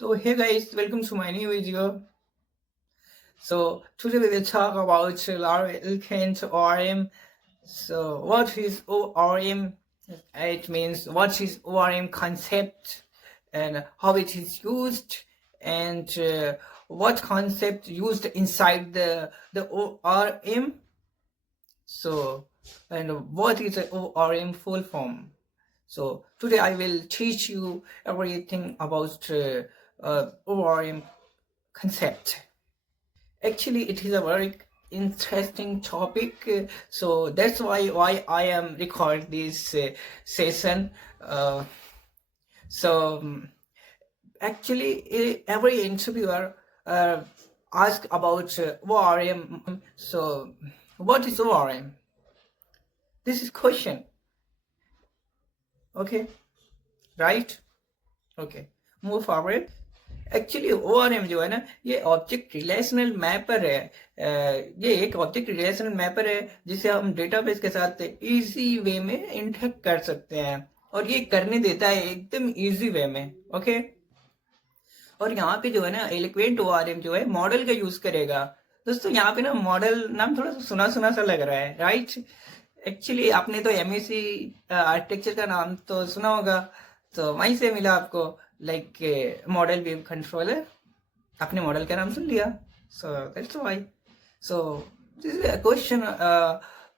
So hey guys, welcome to my new video. So today we will talk about Laravel ORM. So what is ORM? It means what is ORM concept and how it is used and what concept used inside the ORM. So and what is the ORM full form? So today I will teach you everything about ORM concept. Actually, it is a very interesting topic, so that's why I am record this session. Uh, so actually, every interviewer uh, ask about ORM. So what is ORM? This is question. Okay, right? Okay, move forward. Actually ORM जो है ना, ये object relational mapper है। ये एक object relational mapper है जिसे हम डेटाबेस के साथ इजी वे में इंटरेक्ट कर सकते हैं, और ये करने देता है एकदम इजी वे में। ओके, और यहाँ पे जो है ना एलिक्वेंट ORM जो है मॉडल का यूज करेगा। दोस्तों यहाँ पे ना मॉडल नाम थोड़ा सा सुना सुना सा लग रहा है, राइट? एक्चुअली आपने तो एमएससी आर्किटेक्चर का नाम तो सुना होगा, तो वहीं से मिला आपको, लाइक मॉडल वेव कंट्रोलर। आपने मॉडल का नाम सुन लिया, so that's why. So this is a question,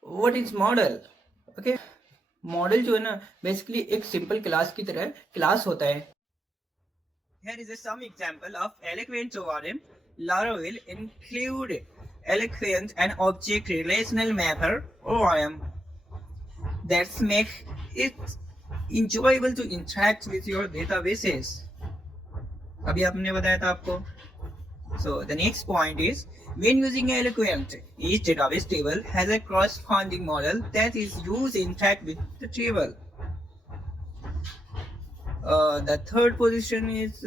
what is model? Okay, model जो है ना बेसिकली एक सिंपल क्लास की तरह क्लास होता है। Here is some example of eloquent ORM. Laravel include eloquent and object relational mapper ORM that make it enjoyable to interact with your databases. अभी आपने बताया था आपको। So the next point is, when using Eloquent, each database table has a corresponding model that is used to interact with the table. The third position is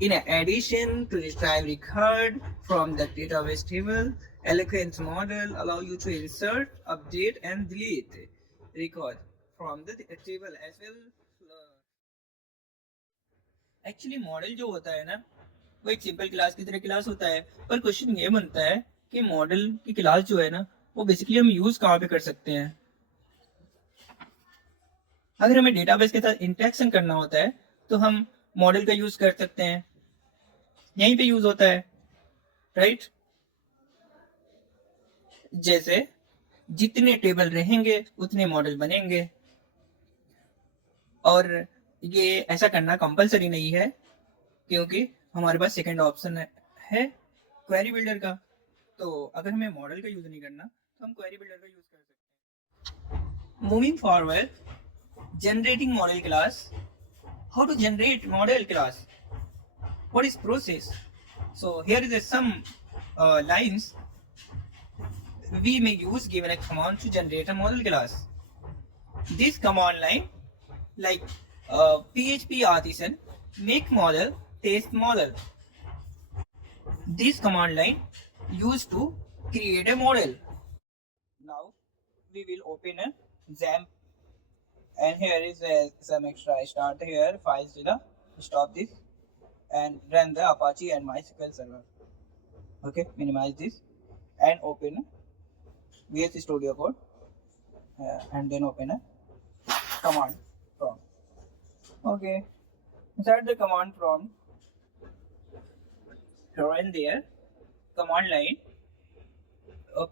in addition to the style record from the database table, Eloquent model allow you to insert, update, and delete record from the table as well. Actually model जो होता है ना, वो एक simple class की तरह class होता है, पर क्वेश्चन ये बनता है कि मॉडल की क्लास जो है ना, वो बेसिकली हम यूज कहाँ पे कर सकते हैं? अगर हमें डेटाबेस के साथ इंटरेक्शन करना होता है तो हम मॉडल का यूज कर सकते हैं, यहीं पे यूज होता है, राइट? जैसे जितने टेबल रहेंगे उतने मॉडल बनेंगे, और ये ऐसा करना कंपलसरी नहीं है, क्योंकि हमारे पास सेकंड ऑप्शन है क्वेरी बिल्डर का। तो अगर हमें मॉडल का यूज नहीं करना तो हम क्वेरी बिल्डर का यूज कर सकते हैं। Moving forward, generating model class. How to generate model class? What is process? So here is some lines we may use given a command to generate a model class. This command line, like PHP artisan make model test model. This command line used to create a model. Now we will open a XAMPP, and here is some extra. I start here FileZilla, stop this, and run the Apache and MySQL server. Okay, minimize this and open VS Studio Code, and then open a command prompt. Okay, inside the command prompt, run there command line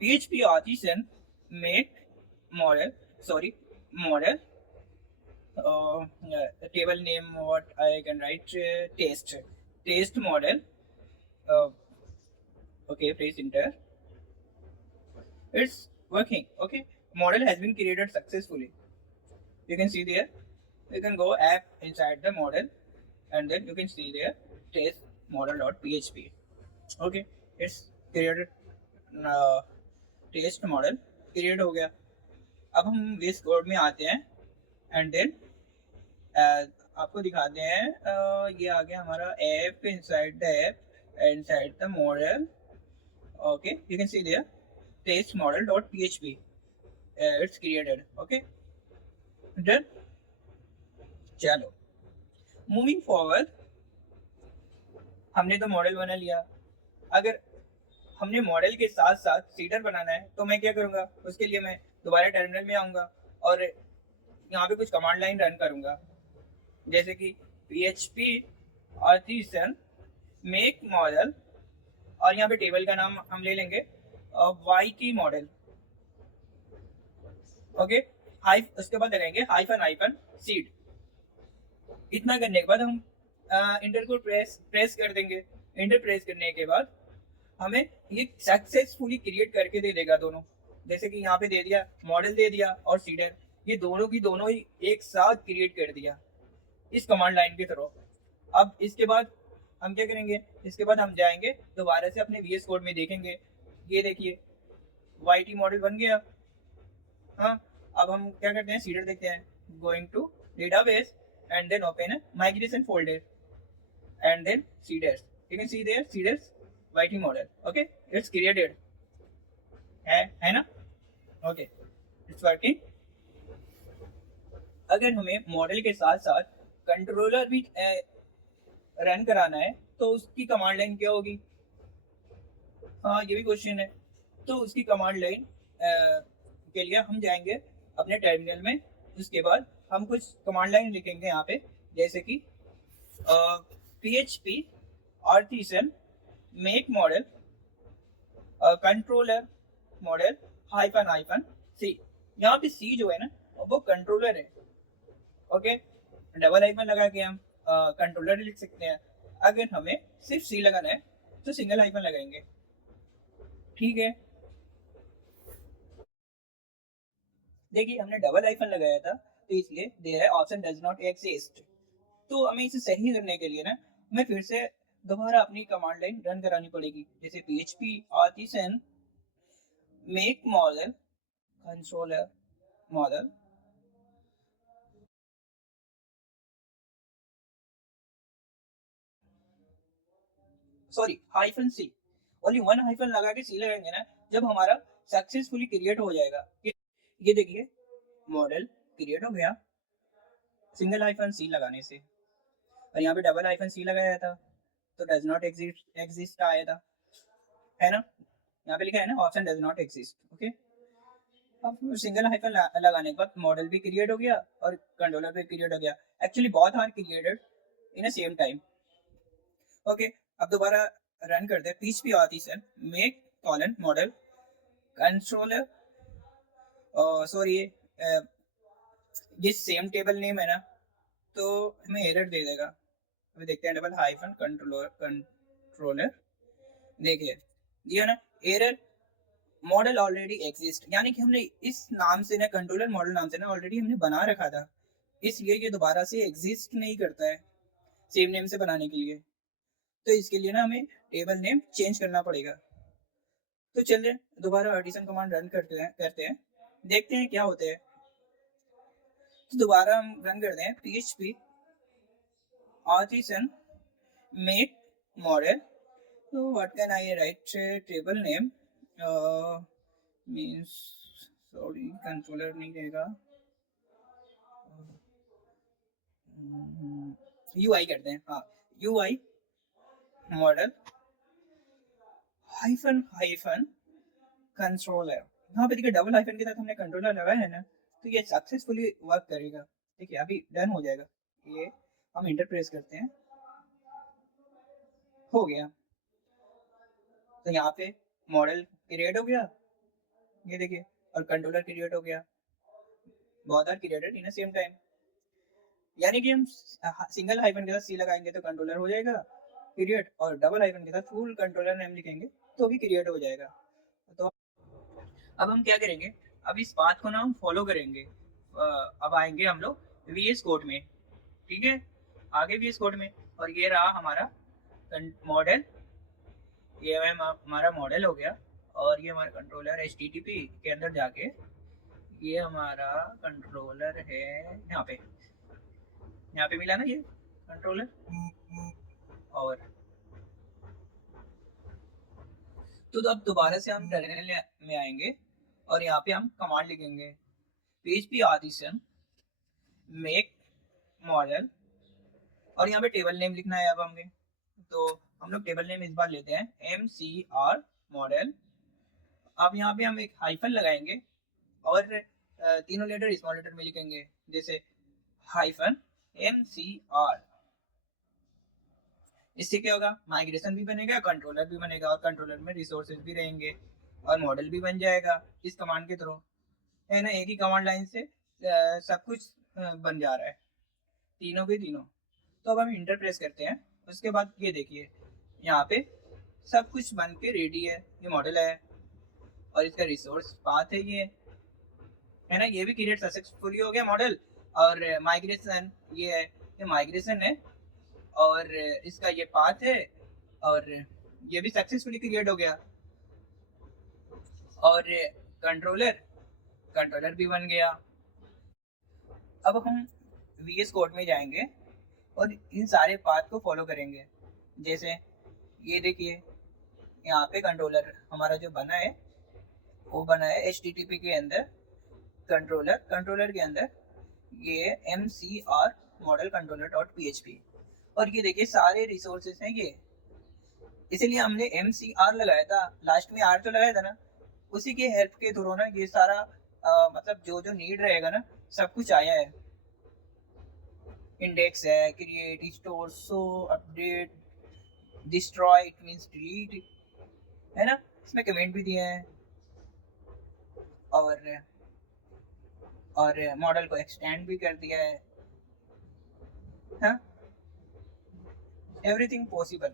PHP artisan make model, model, table name what I can write, test model. uh, okay, press enter. It's working. Okay, model has been created successfully. You can see there, you can go app inside the model, and then you can see there test model.php. Okay, it's created, test model create हो गया। अब हम base code में आते हैं, and then आपको दिखाते हैं, ये आ गया हमारा app, inside the app, inside the model. Okay, you can see there test model dot php, it's created. Okay, done. चलो, मूविंग फॉरवर्ड, हमने तो मॉडल बना लिया। अगर हमने मॉडल के साथ साथ सीडर बनाना है तो मैं क्या करूँगा, उसके लिए मैं दोबारा टर्मिनल में आऊँगा और यहाँ पे कुछ कमांड लाइन रन करूँगा, जैसे कि php artisan मेक मॉडल, और यहाँ पे टेबल का नाम हम ले लेंगे वाई की मॉडल। ओके, उसके बाद लगाएंगे हाइफन हाइफन सीड। इतना करने के बाद हम इंटर को प्रेस कर देंगे। इंटर प्रेस करने के बाद हमें ये सक्सेसफुली क्रिएट करके दे देगा दोनों, जैसे कि यहाँ पे दे दिया मॉडल दे दिया और सीडर, ये दोनों की दोनों ही एक साथ क्रिएट कर दिया इस कमांड लाइन के थ्रू। अब इसके बाद हम क्या करेंगे, इसके बाद हम जाएंगे दोबारा से अपने VS कोड में देखेंगे, ये देखिए YT मॉडल बन गया। हाँ, अब हम क्या करते हैं, सीडर देखते हैं, going to database and then open a migration folder and then cders. You can see there cders YT model. Okay, it's created. है ना? Okay, it's working. अगर हमें मॉडल के साथ साथ कंट्रोलर भी रन कराना है तो उसकी कमांड लाइन क्या होगी? हाँ, ये भी क्वेश्चन है। तो उसकी कमांड लाइन के लिए हम जाएंगे अपने टर्मिनल में। उसके बाद हम कुछ कमांड लाइन लिखेंगे यहाँ पे, जैसे कि php artisan make model controller model hyphen hyphen C. यहाँ पे सी जो है ना वो कंट्रोलर है। ओके, डबल हाइफन लगा के हम कंट्रोलर लिख सकते हैं। अगर हमें सिर्फ सी लगाना है तो सिंगल हाइफन लगाएंगे। ठीक है, देखिए हमने डबल हाइफन लगाया था तो इसलिए देयर है ऑप्शन डज नॉट एग्जिस्ट। तो हमें इसे सही करने के लिए ना हमें फिर से दोबारा अपनी कमांड लाइन रन करानी पड़ेगी, जैसे php artisan make model controller model sorry hyphen C. Only one hyphen लगा के सी लगाएंगे ना जब हमारा सक्सेसफुली क्रिएट हो जाएगा। ये देखिए मॉडल क्रिएट हो गया सिंगल हाइफन सी लगाने से, और यहाँ पे डबल हाइफन सी लगाया था तो डज नॉट एग्जिस्ट आया था, है ना? यहाँ पे लिखा है ना option does not exist. Okay, अब सिंगल हाइफन लगाने के बाद मॉडल भी क्रिएट हो गया और कंट्रोलर भी क्रिएट हो गया। Actually both are created in a same time. Okay, अब दोबारा रन करते हैं php artisan make colon model controller. Sorry ये सेम टेबल नेम है ना तो हमें एरर दे देगा। अभी देखते हैं डबल हाइफन कंट्रोलर, देखिए दिया ना एरर मॉडल ऑलरेडी एग्जिस्ट, यानी कि हमने इस नाम से ना कंट्रोलर मॉडल नाम से ना ऑलरेडी हमने बना रखा था, इसलिए ये दोबारा से एग्जिस्ट नहीं करता है सेम नेम से बनाने के लिए। तो इसके लिए ना हमें टेबल नेम चेंज करना पड़ेगा। तो चलिए दोबारा एडिशन कमांड रन करते हैं देखते हैं क्या होता है। तो दोबारा हम रन करते हैं php artisan make model। so what can I write table name means sorry controller नहीं रहेगा, UI करते हैं। हाँ, UI model hyphen hyphen controller. यहाँ पे देखिए डबल हाइफन के साथ हमने कंट्रोलर लगाया है ना तो ये सक्सेसफुली वर्क करेगा। ठीक है, अभी डन हो जाएगा। ये हम इंटर प्रेस करते हैं, हो गया। तो यहाँ पे मॉडल क्रिएट हो गया, ये देखिए, और कंट्रोलर क्रिएट हो गया। Both are created in same time, यानी कि हम सिंगल हाइफन के साथ सी लगाएंगे तो कंट्रोलर हो जाएगा क्रिएट, और डबल हाइफन के साथ फुल कंट्रोलर नेम लिखेंगे तो भी क्रिएट हो जाएगा। तो अब हम क्या करेंगे, अब इस बात को ना हम फॉलो करेंगे। अब आएंगे हम लोग VS कोड में। ठीक है, आगे VS कोड में, और ये रहा हमारा मॉडल, ये हमारा मॉडल हो गया, और ये हमारा कंट्रोलर HTTP के अंदर जाके ये हमारा कंट्रोलर है। यहाँ पे मिला ना ये कंट्रोलर, और तो अब दोबारा से हम टर्मिनल में आएंगे और यहाँ पे हम कमांड लिखेंगे php artisan make model, और यहाँ पे टेबल नेम लिखना है अब हमें। तो हम लोग टेबल नेम इस बार लेते हैं MCR मॉडल। अब यहाँ पे हम एक हाइफन लगाएंगे और तीनों लेटर स्मॉल लेटर में लिखेंगे, जैसे हाइफन MCR। इससे क्या होगा, माइग्रेशन भी बनेगा, कंट्रोलर भी बनेगा, और कंट्रोलर में रिसोर्सेज भी रहेंगे और मॉडल भी बन जाएगा इस कमांड के थ्रू, है ना। एक ही कमांड लाइन से सब कुछ बन जा रहा है, तीनों के तीनों। तो अब हम इंटर प्रेस करते हैं, उसके बाद ये देखिए यहाँ पे सब कुछ बन के रेडी है। ये मॉडल है और इसका रिसोर्स पाथ है, ये है ना। ये भी क्रिएट सक्सेसफुली हो गया मॉडल। और माइग्रेशन ये है, ये माइग्रेशन है और इसका ये पाथ है और ये भी सक्सेसफुली क्रिएट हो गया। और कंट्रोलर भी बन गया। अब हम VS कोड में जाएंगे और इन सारे पाथ को फॉलो करेंगे। जैसे ये देखिए यहाँ पे कंट्रोलर हमारा जो बना है वो बना है HTTP के अंदर कंट्रोलर के अंदर ये MCR मॉडल controller.php। और ये देखिए सारे रिसोर्सेज हैं ये, इसीलिए हमने MCR लगाया था, लास्ट में R तो लगाया था ना, उसी के हेल्प के थ्रू ना ये सारा मतलब जो नीड रहेगा ना सब कुछ आया है। इंडेक्स है, create, store, show, update, destroy it means delete, है ना। इसमें कमेंट भी दिए हैं और मॉडल को एक्सटेंड भी कर दिया है, हाँ, एवरीथिंग पॉसिबल।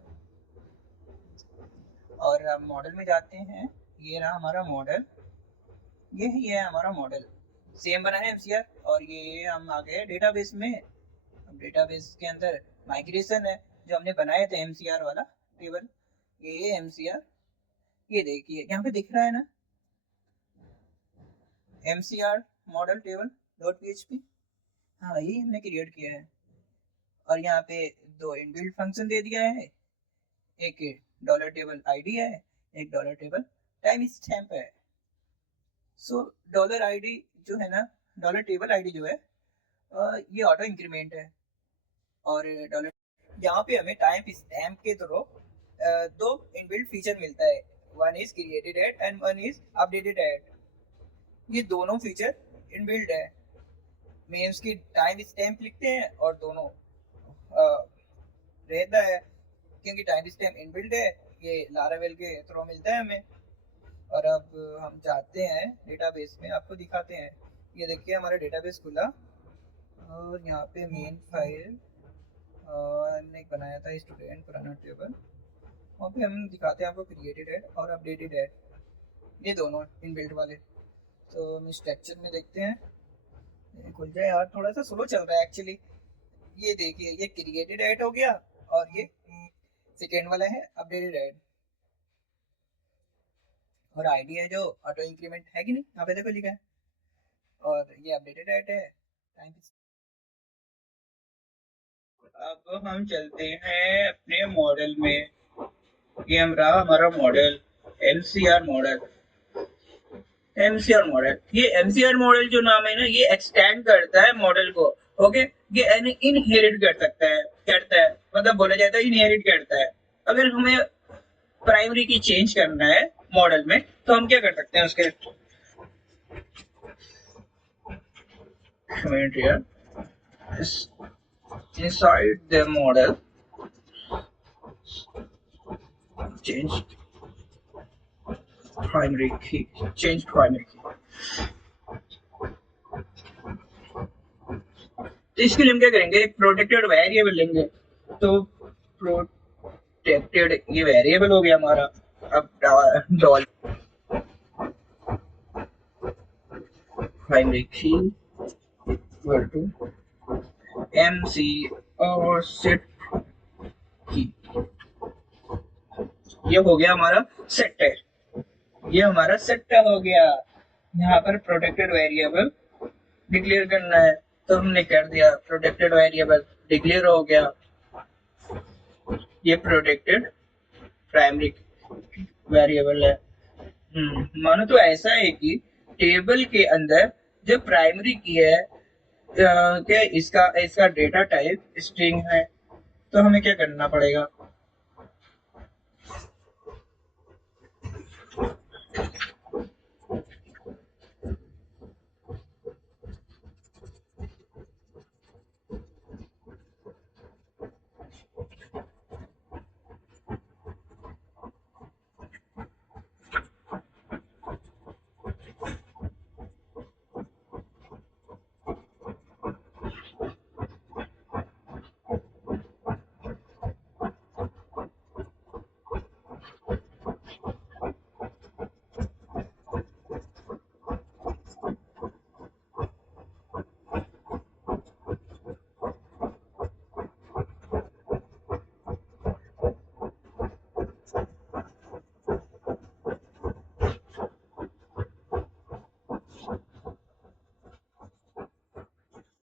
और अब मॉडल में जाते हैं, ये रहा हमारा मॉडल, ये है हमारा मॉडल, सेम बना है MCR। और ये हम आ गए डेटाबेस में। अब डेटाबेस के अंदर माइग्रेशन है जो हमने बनाया था MCR वाला टेबल, ये MCR, ये देखिए यहाँ पे दिख रहा है ना MCR मॉडल टेबल .php, हाँ यही हमने क्रिएट किया है। और यहाँ पे दो इनबिल्ट फंक्शन दे दिया है, एक $टेबल ID है, एक $टेबल टाइम स्टैम्प है। सो $ID जो है ना, $टेबल ID जो है ये ऑटो इंक्रीमेंट है। और यहाँ पे हमें टाइम स्टैम्प के थ्रू दो इनबिल्ट फीचर मिलता है, one is created at and one is updated at. ये दोनों फीचर इनबिल्ट है, मीन्स की टाइम स्टैम्प लिखते हैं और दोनों रहता है, क्योंकि टाइम स्टैम्प इनबिल्ट है, ये लारावेल के थ्रू मिलता है हमें। और अब हम जाते हैं डेटाबेस में, आपको दिखाते हैं। ये देखिए हमारा डेटाबेस खुला और यहाँ पे मेन फाइल हमने बनाया था स्टूडेंट पुराना टेबल, वहाँ पे हम दिखाते हैं आपको क्रिएटेड एड और अपडेटेड एड, ये दोनों इनबिल्ट वाले। तो हम स्ट्रक्चर में देखते हैं, ये खुल जाए यार, थोड़ा सा स्लो चल रहा है एक्चुअली। ये देखिए ये क्रिएटेड एड हो गया और ये सेकेंड वाला है अपडेटेड एड। और आईडी है जो ऑटो इंक्रीमेंट है कि नहीं, यहाँ पे देखो लिखा है, और ये अपडेटेड एड है टाइम। अब हम चलते हैं अपने मॉडल में, ये हमारा मॉडल MCR मॉडल। ये MCR मॉडल जो नाम है ना, ये एक्सटेंड करता है मॉडल को, ओके। ये इनहेरिट करता है, मतलब बोला जाता है इनहेरिट करता है। अगर हमें प्राइमरी की चेंज करना है मॉडल में तो हम क्या कर सकते हैं, उसके inside the model change primary key। तो इसके लिए हम क्या करेंगे, एक प्रोटेक्टेड वेरिएबल लेंगे। तो प्रोटेक्टेड ये वेरिएबल हो गया हमारा। अब डॉल प्राइमरी की इक्वल टू MC और सेट की, ये हो गया हमारा सेट है, ये हमारा सेट हो गया। यहाँ पर प्रोटेक्टेड वेरिएबल डिक्लेयर करना है तो हमने कर दिया, प्रोटेक्टेड वेरिएबल डिक्लेयर हो गया। ये प्रोटेक्टेड प्राइमरी वेरिएबल है। मानो तो ऐसा है कि टेबल के अंदर जो प्राइमरी की है क्या इसका डेटा टाइप स्ट्रिंग है, तो हमें क्या करना पड़ेगा,